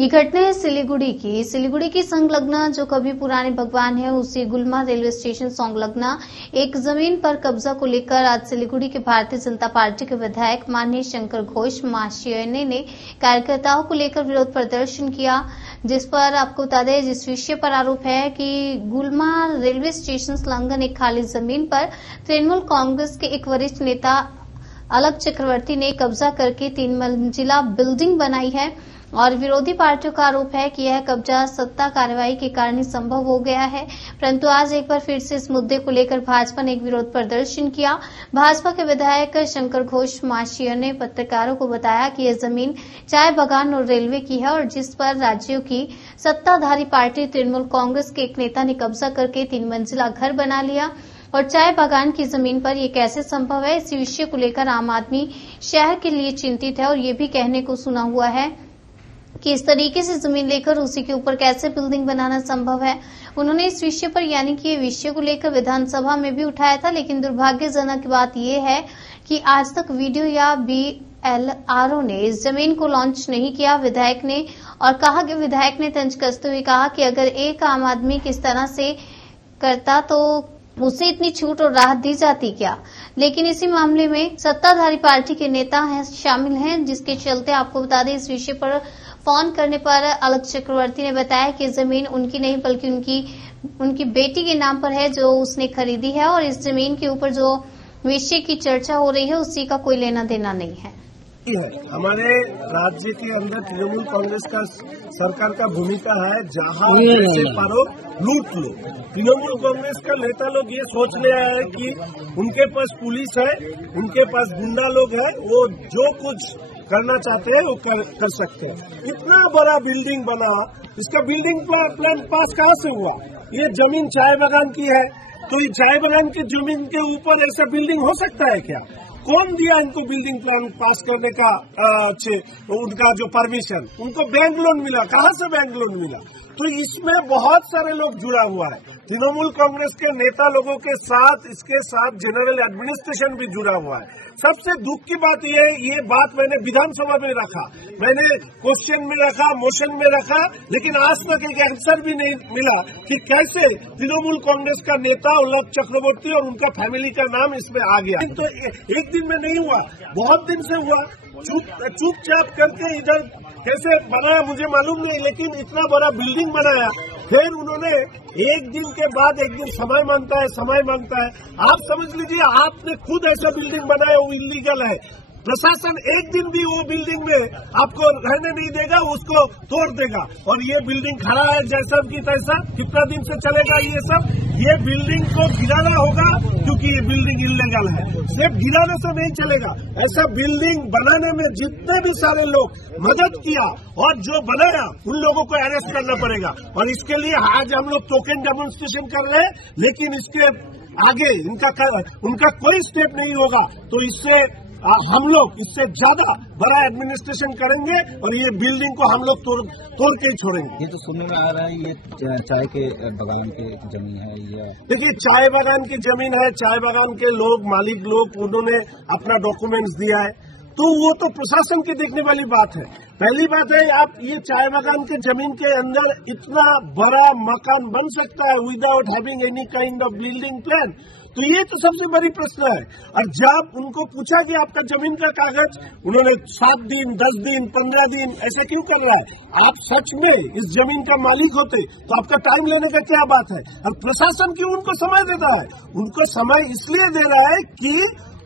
ये घटना है सिलीगुड़ी की संलग्ना जो कभी पुराने भगवान है उसी गुलमा रेलवे स्टेशन संलग्ना एक जमीन पर कब्जा को लेकर आज सिलीगुड़ी के भारतीय जनता पार्टी के विधायक माननीय शंकर घोष महाशय ने कार्यकर्ताओं को लेकर विरोध प्रदर्शन किया, जिस पर आपको बता दें जिस विषय पर आरोप है कि गुलमा रेलवे स्टेशन संलग्न एक खाली जमीन पर तृणमूल कांग्रेस के एक वरिष्ठ नेता अलग चक्रवर्ती ने कब्जा करके 3 मंजिला बिल्डिंग बनाई है और विरोधी पार्टियों का आरोप है कि यह कब्जा सत्ता कार्रवाई के कारण ही संभव हो गया है। परंतु आज एक बार फिर से इस मुद्दे को लेकर भाजपा ने एक विरोध प्रदर्शन किया। भाजपा के विधायक शंकर घोष महाशय ने पत्रकारों को बताया कि यह जमीन चाय बागान और रेलवे की है और जिस पर राज्यों की सत्ताधारी पार्टी तृणमूल कांग्रेस के एक नेता ने कब्जा करके 3 मंजिला घर बना लिया और चाय बागान की जमीन पर यह कैसे संभव है, इसी विषय को लेकर आम आदमी शहर के लिए चिंतित है और ये भी कहने को सुना हुआ है कि इस तरीके से जमीन लेकर उसी के ऊपर कैसे बिल्डिंग बनाना संभव है। उन्होंने इस विषय पर यानी कि ये विषय को लेकर विधानसभा में भी उठाया था, लेकिन दुर्भाग्यजनक बात यह है कि आज तक वीडियो या BLRO ने इस जमीन को लॉन्च नहीं किया विधायक ने, और कहा कि विधायक ने तंज कसते हुए कहा कि अगर एक आम आदमी किस तरह से करता तो उसे इतनी छूट और राहत दी जाती क्या। लेकिन इसी मामले में सत्ताधारी पार्टी के नेता शामिल हैं, जिसके चलते आपको बता दें इस विषय पर फोन करने पर अलग चक्रवर्ती ने बताया कि जमीन उनकी नहीं बल्कि उनकी बेटी के नाम पर है जो उसने खरीदी है और इस जमीन के ऊपर जो विषय की चर्चा हो रही है उसी का कोई लेना देना नहीं है। हमारे राज्य के अंदर तृणमूल कांग्रेस का सरकार का भूमिका है जहां पैसे पारो लूट लो। तृणमूल कांग्रेस का नेता लोग ये सोच ले आए हैं कि उनके पास पुलिस है, उनके पास गुंडा लोग है, वो जो कुछ करना चाहते हैं वो कर सकते हैं। इतना बड़ा बिल्डिंग बना, इसका बिल्डिंग प्लान पास कहाँ से हुआ? ये जमीन चाय बागान की है, तो ये चाय बागान की जमीन के ऊपर ऐसा बिल्डिंग हो सकता है क्या? कौन दिया इनको बिल्डिंग प्लान पास करने का उनका जो परमिशन? उनको बैंक लोन मिला, कहाँ से बैंक लोन मिला? तो इसमें बहुत सारे लोग जुड़ा हुआ है। तृणमूल कांग्रेस के नेता लोगों के साथ इसके साथ जनरल एडमिनिस्ट्रेशन भी जुड़ा हुआ है। सबसे दुख की बात ये बात मैंने विधानसभा में रखा, मैंने क्वेश्चन में रखा, मोशन में रखा, लेकिन आज तक एक आंसर भी नहीं मिला कि कैसे तृणमूल कांग्रेस का नेता अलग चक्रवर्ती और उनका फैमिली का नाम इसमें आ गया। तो एक दिन में नहीं हुआ, बहुत दिन से हुआ। चुपचाप करके इधर कैसे बनाया मुझे मालूम नहीं, लेकिन इतना बड़ा बिल्डिंग बनाया। फिर उन्होंने एक दिन के बाद एक दिन समय मांगता है। आप समझ लीजिए, आपने खुद ऐसा बिल्डिंग बनाया वो इलीगल है। प्रशासन एक दिन भी वो बिल्डिंग में आपको रहने नहीं देगा, उसको तोड़ देगा। और ये बिल्डिंग खड़ा है जैसा की तैसा, कितना दिन से चलेगा ये सब? ये बिल्डिंग को गिराना होगा क्योंकि ये बिल्डिंग इलीगल है। सिर्फ गिराने से नहीं चलेगा, ऐसा बिल्डिंग बनाने में जितने भी सारे लोग मदद किया और जो बनाया उन लोगों को अरेस्ट करना पड़ेगा। और इसके लिए आज हम लोग टोकन डेमोन्स्ट्रेशन कर रहे हैं, लेकिन इसके आगे उनका कोई स्टेप नहीं होगा। तो इससे हम लोग इससे ज्यादा बड़ा एडमिनिस्ट्रेशन करेंगे और ये बिल्डिंग को हम लोग तोड़ के ही छोड़ेंगे। ये तो सुनने में आ रहा है ये चाय के बागान की जमीन है। ये देखिए, चाय बागान की जमीन है, चाय बागान के लोग मालिक लोग उन्होंने अपना डॉक्यूमेंट्स दिया है, तो वो तो प्रशासन की देखने वाली बात है। पहली बात है, आप ये चाय बागान के जमीन के अंदर इतना बड़ा मकान बन सकता है without having any kind of building plan? तो ये तो सबसे बड़ी प्रश्न है। और जब उनको पूछा कि आपका जमीन का कागज, उन्होंने 7 दिन 10 दिन 15 दिन ऐसा क्यों कर रहा है? आप सच में इस जमीन का मालिक होते तो आपका टाइम लेने का क्या बात है? और प्रशासन क्यों उनको समय देता है? उनको समय इसलिए दे रहा है कि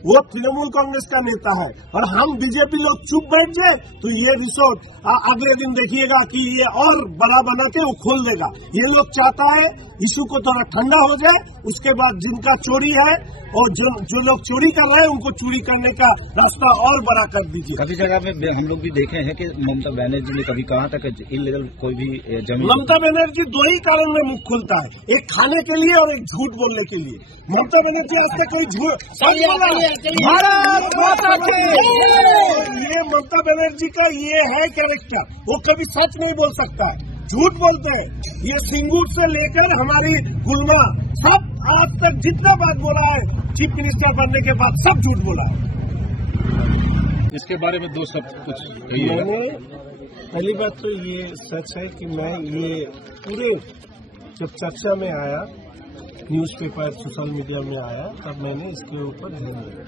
वो तृणमूल कांग्रेस का नेता है और हम बीजेपी लोग चुप बैठ जाए तो ये रिसोर्ट अगले दिन देखिएगा कि ये और बड़ा बना के वो खोल देगा। ये लोग चाहता है इशू को थोड़ा ठंडा हो जाए, उसके बाद जिनका चोरी है और जो लोग चोरी कर रहे हैं उनको चोरी करने का रास्ता और बड़ा कर दीजिए। कभी जगह में हम लोग भी देखे हैं कि ममता बनर्जी ने कभी कहा था कि इलीगल कोई भी जमीन। ममता बनर्जी 2 ही कारण में मुख खुलता है, एक खाने के लिए और एक झूठ बोलने के लिए। ममता बनर्जी आज तक कोई झूठ भारत माता की, ये ममता बनर्जी का ये है कैरेक्टर, वो कभी सच नहीं बोल सकता है, झूठ बोलते हैं। ये सिंगूर से लेकर हमारी गुलमा सब आज तक जितना बात बोला है चीफ मिनिस्टर बनने के बाद सब झूठ बोला है। इसके बारे में 2 शब्द कुछ मैंने पहली बात तो ये सच है कि मैं ये पूरे जब चर्चा में आया, न्यूज़पेपर सोशल मीडिया में आया, तब मैंने इसके ऊपर ध्यान दिया।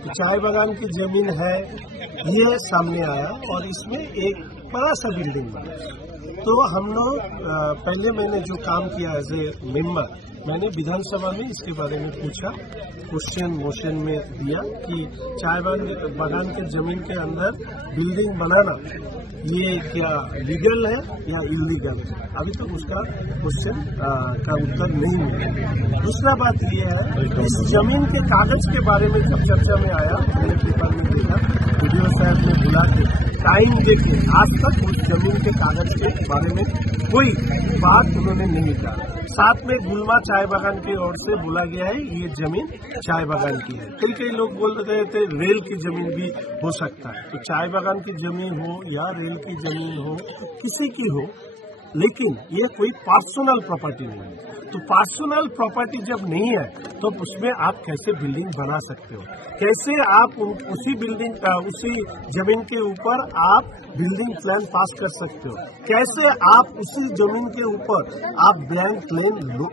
तो चाय बागान की जमीन है ये सामने आया और इसमें एक बड़ा सा बिल्डिंग बना। तो हम लोग पहले मैंने जो काम किया एज ए मेंबर, मैंने विधानसभा में इसके बारे में पूछा, क्वेश्चन मोशन में दिया कि चाय बागान के जमीन के अंदर बिल्डिंग बनाना ये क्या लीगल है या इलीगल है। अभी तक उसका क्वेश्चन का उत्तर नहीं मिला। दूसरा बात ये है, इस जमीन के कागज के बारे में जब चर्चा में आया, मैंने पेपर में देखा, वीडियो साहब ने बुला के टाइम देखे, आज तक उस जमीन के कागज के बारे में कोई बात उन्होंने नहीं कहा। साथ में गुलमा चाय बागान की ओर से बोला गया है ये जमीन चाय बागान की है। कई लोग बोल रहे थे रेल की जमीन भी हो सकता है। तो चाय बागान की जमीन हो या रेल की जमीन हो, किसी की हो, लेकिन ये कोई पर्सनल प्रॉपर्टी नहीं है। तो पर्सनल प्रॉपर्टी जब नहीं है तो उसमें आप कैसे बिल्डिंग बना सकते हो? कैसे आप उसी बिल्डिंग का, उसी जमीन के ऊपर आप बिल्डिंग प्लान पास कर सकते हो? कैसे आप उसी जमीन के ऊपर आप ब्लैंक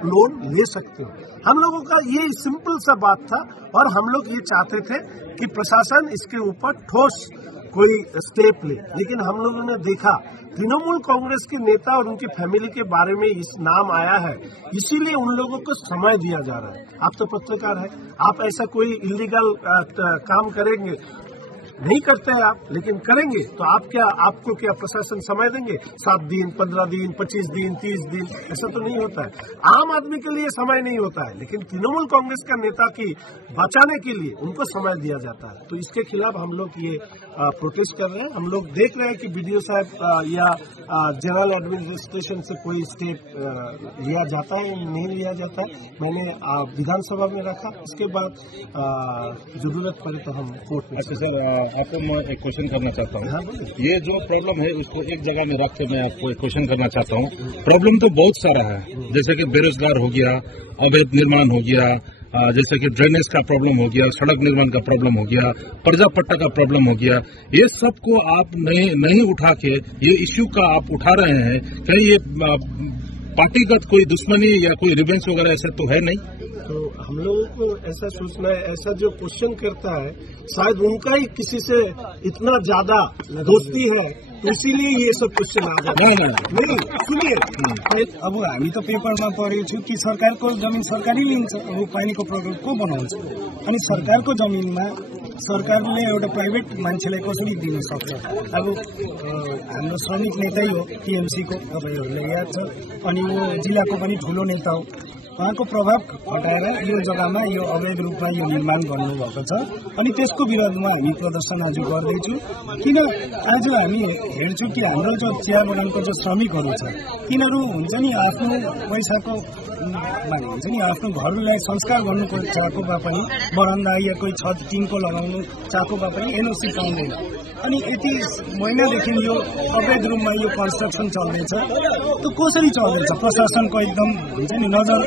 लोन ले सकते हो? हम लोगों का ये सिंपल सा बात था और हम लोग ये चाहते थे कि प्रशासन इसके ऊपर ठोस कोई स्टेप ले। लेकिन हम लोगों ने देखा तृणमूल कांग्रेस के नेता और उनकी फैमिली के बारे में इस नाम आया है, इसीलिए उन लोगों को समय दिया जा रहा है। आप तो पत्रकार है, आप ऐसा कोई इलीगल काम करेंगे नहीं करते हैं आप, लेकिन करेंगे तो आपको क्या प्रशासन समय देंगे? 7 दिन, 15 दिन, 25 दिन, 30 दिन, ऐसा तो नहीं होता है। आम आदमी के लिए समय नहीं होता है, लेकिन तृणमूल कांग्रेस का नेता की बचाने के लिए उनको समय दिया जाता है। तो इसके खिलाफ हम लोग ये प्रोटेस्ट कर रहे हैं। हम लोग देख रहे हैं कि बीडीओ साहब या जनरल एडमिनिस्ट्रेशन से कोई स्टेप लिया जाता है नहीं लिया जाता है। मैंने विधानसभा में रखा, इसके बाद जरूरत पड़े तो हम कोर्ट में। अच्छा सर, आपको मैं एक क्वेश्चन करना चाहता हूँ। ये जो प्रॉब्लम है उसको एक जगह में रख के मैं आपको एक क्वेश्चन करना चाहता हूँ। प्रॉब्लम तो बहुत सारा है, जैसे कि बेरोजगार हो गया, अवैध निर्माण हो गया, जैसे कि ड्रेनेज का प्रॉब्लम हो गया, सड़क निर्माण का प्रॉब्लम हो गया, पर्जा पट्टा का प्रॉब्लम हो गया। ये सबको आप नहीं उठा के ये इश्यू का आप उठा रहे हैं, कहीं ये पार्टीगत कोई दुश्मनी या कोई रिवेंज वगैरह ऐसा तो है नहीं? तो हम लोगों को ऐसा सोचना है, ऐसा जो क्वेश्चन करता है शायद उनका ही किसी से इतना ज्यादा दोस्ती है, तो इसीलिए ये सब क्वेश्चन आ जाता है। नहीं, सुनिए, अब हामी त पेपरमा पढेको छु कि सरकारको जमिन सरकारले लिन्छ, अब पानीको प्रोग्राम को बनाउँछ? अनि सरकारको जमिनमा सरकारले एउटा प्राइभेट मान्छेलाई कसरी दिन सक्छ? अब हाम्रो श्रमिक नेतै हो टीएमसीको, तपाईँहरूले याद छ, अनि वो जिल्लाको पनि ठूलो नेता हो। उहाँको प्रभाव हटाएर यो जग्गामा यो अवैध रूपमा यो निर्माण गर्नुभएको छ, अनि त्यसको विरोधमा हामी प्रदर्शन आज गर्दैछौँ। किन आज हामी हेर्छौँ कि हाम्रो जो चिया बगानको जो श्रमिकहरू छ, तिनीहरू हुन्छ नि आफ्नो पैसाको माने हुन्छ नि आफ्नो घरलाई संस्कार गर्नुको चाहको भए पनि, बरन्दा या कोही छत टिनको लगाउनु चाहको भए पनि एनओसी पाउँदैन। अनि यति महिनादेखि यो अवैध रूपमा यो कन्स्ट्रक्सन चल्दैछ, त कसरी चल्दैछ? प्रशासनको एकदम हुन्छ नि नजर